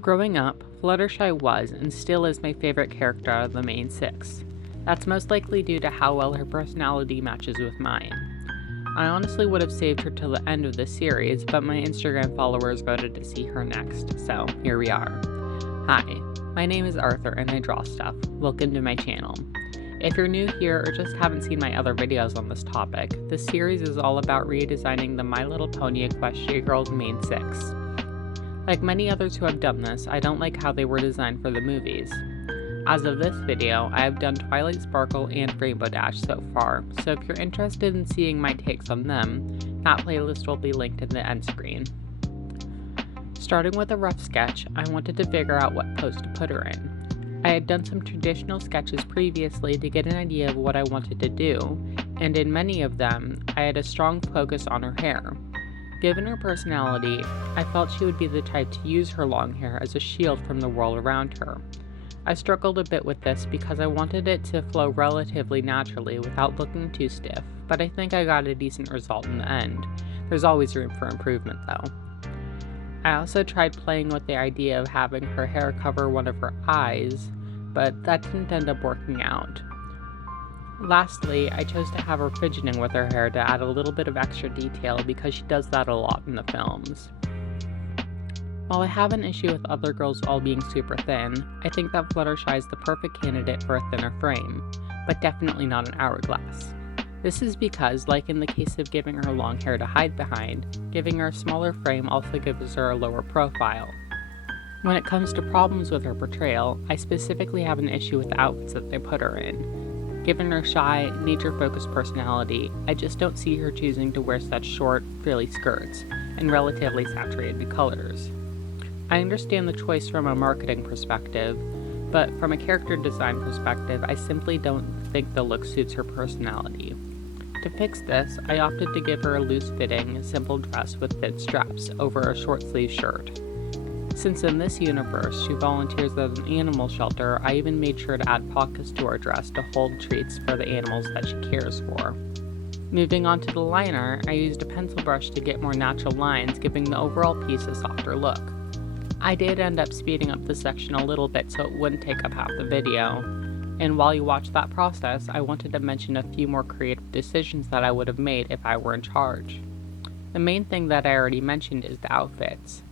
Growing up, Fluttershy was and still is my favorite character out of the main six. That's most likely due to how well her personality matches with mine. I honestly would have saved her till the end of the series, but my Instagram followers voted to see her next, so here we are. Hi, my name is Arthur and I draw stuff. Welcome to my channel. If you're new here or just haven't seen my other videos on this topic, this series is all about redesigning the My Little Pony Equestria Girls main six. Like many others who have done this, I don't like how they were designed for the movies. As of this video, I have done Twilight Sparkle and Rainbow Dash so far, so if you're interested in seeing my takes on them, that playlist will be linked in the end screen. Starting with a rough sketch, I wanted to figure out what pose to put her in. I had done some traditional sketches previously to get an idea of what I wanted to do, and in many of them, I had a strong focus on her hair. Given her personality, I felt she would be the type to use her long hair as a shield from the world around her. I struggled a bit with this because I wanted it to flow relatively naturally without looking too stiff, but I think I got a decent result in the end. There's always room for improvement though. I also tried playing with the idea of having her hair cover one of her eyes, but that didn't end up working out. Lastly, I chose to have her fidgeting with her hair to add a little bit of extra detail because she does that a lot in the films. While I have an issue with other girls all being super thin, I think that Fluttershy is the perfect candidate for a thinner frame, but definitely not an hourglass. This is because, like in the case of giving her long hair to hide behind, giving her a smaller frame also gives her a lower profile. When it comes to problems with her portrayal, I specifically have an issue with the outfits that they put her in. Given her shy, nature-focused personality, I just don't see her choosing to wear such short, frilly skirts and relatively saturated colors. I understand the choice from a marketing perspective, but from a character design perspective, I simply don't think the look suits her personality. To fix this, I opted to give her a loose-fitting, simple dress with thin straps over a short-sleeve shirt. Since in this universe she volunteers at an animal shelter, I even made sure to add pockets to her dress to hold treats for the animals that she cares for. Moving on to the liner, I used a pencil brush to get more natural lines, giving the overall piece a softer look. I did end up speeding up this section a little bit so it wouldn't take up half the video, and while you watch that process, I wanted to mention a few more creative decisions that I would have made if I were in charge. The main thing that I already mentioned is the outfits.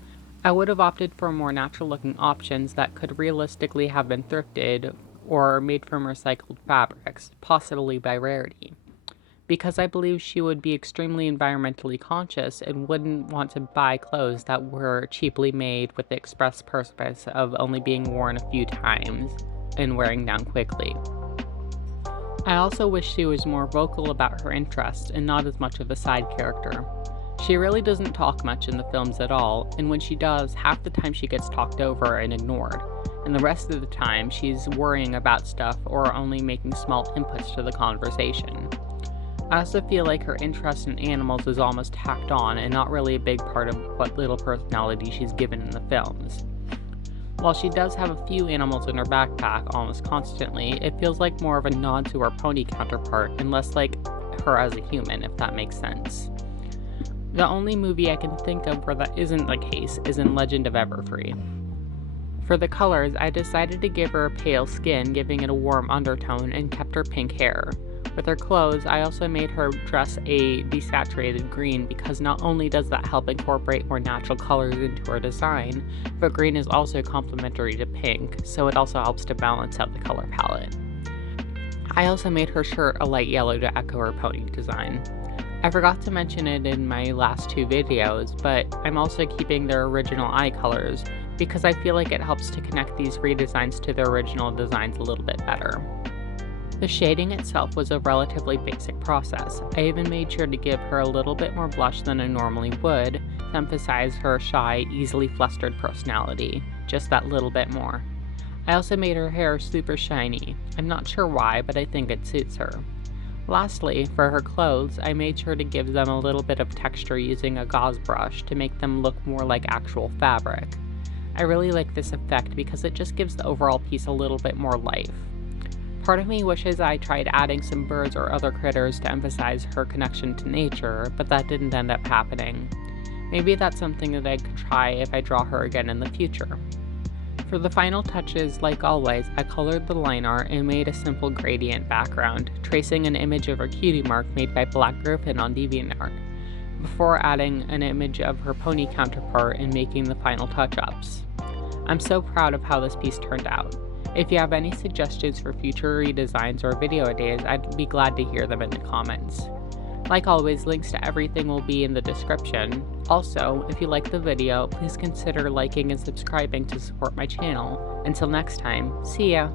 I would have opted for more natural looking options that could realistically have been thrifted or made from recycled fabrics, possibly by Rarity. Because I believe she would be extremely environmentally conscious and wouldn't want to buy clothes that were cheaply made with the express purpose of only being worn a few times and wearing down quickly. I also wish she was more vocal about her interests and not as much of a side character. She really doesn't talk much in the films at all, and when she does, half the time she gets talked over and ignored, and the rest of the time she's worrying about stuff or only making small inputs to the conversation. I also feel like her interest in animals is almost tacked on and not really a big part of what little personality she's given in the films. While she does have a few animals in her backpack almost constantly, it feels like more of a nod to her pony counterpart and less like her as a human, if that makes sense. The only movie I can think of where that isn't the case is in Legend of Everfree. For the colors, I decided to give her a pale skin, giving it a warm undertone, and kept her pink hair. With her clothes, I also made her dress a desaturated green because not only does that help incorporate more natural colors into her design, but green is also complementary to pink, so it also helps to balance out the color palette. I also made her shirt a light yellow to echo her pony design. I forgot to mention it in my last two videos, but I'm also keeping their original eye colors because I feel like it helps to connect these redesigns to their original designs a little bit better. The shading itself was a relatively basic process. I even made sure to give her a little bit more blush than I normally would to emphasize her shy, easily flustered personality, just that little bit more. I also made her hair super shiny. I'm not sure why, but I think it suits her. Lastly, for her clothes, I made sure to give them a little bit of texture using a gauze brush to make them look more like actual fabric. I really like this effect because it just gives the overall piece a little bit more life. Part of me wishes I tried adding some birds or other critters to emphasize her connection to nature, but that didn't end up happening. Maybe that's something that I could try if I draw her again in the future. For the final touches, like always, I colored the line art and made a simple gradient background, tracing an image of her cutie mark made by Black Griffin on DeviantArt, before adding an image of her pony counterpart and making the final touch-ups. I'm so proud of how this piece turned out. If you have any suggestions for future redesigns or video ideas, I'd be glad to hear them in the comments. Like always, links to everything will be in the description. Also, if you like the video, please consider liking and subscribing to support my channel. Until next time, see ya!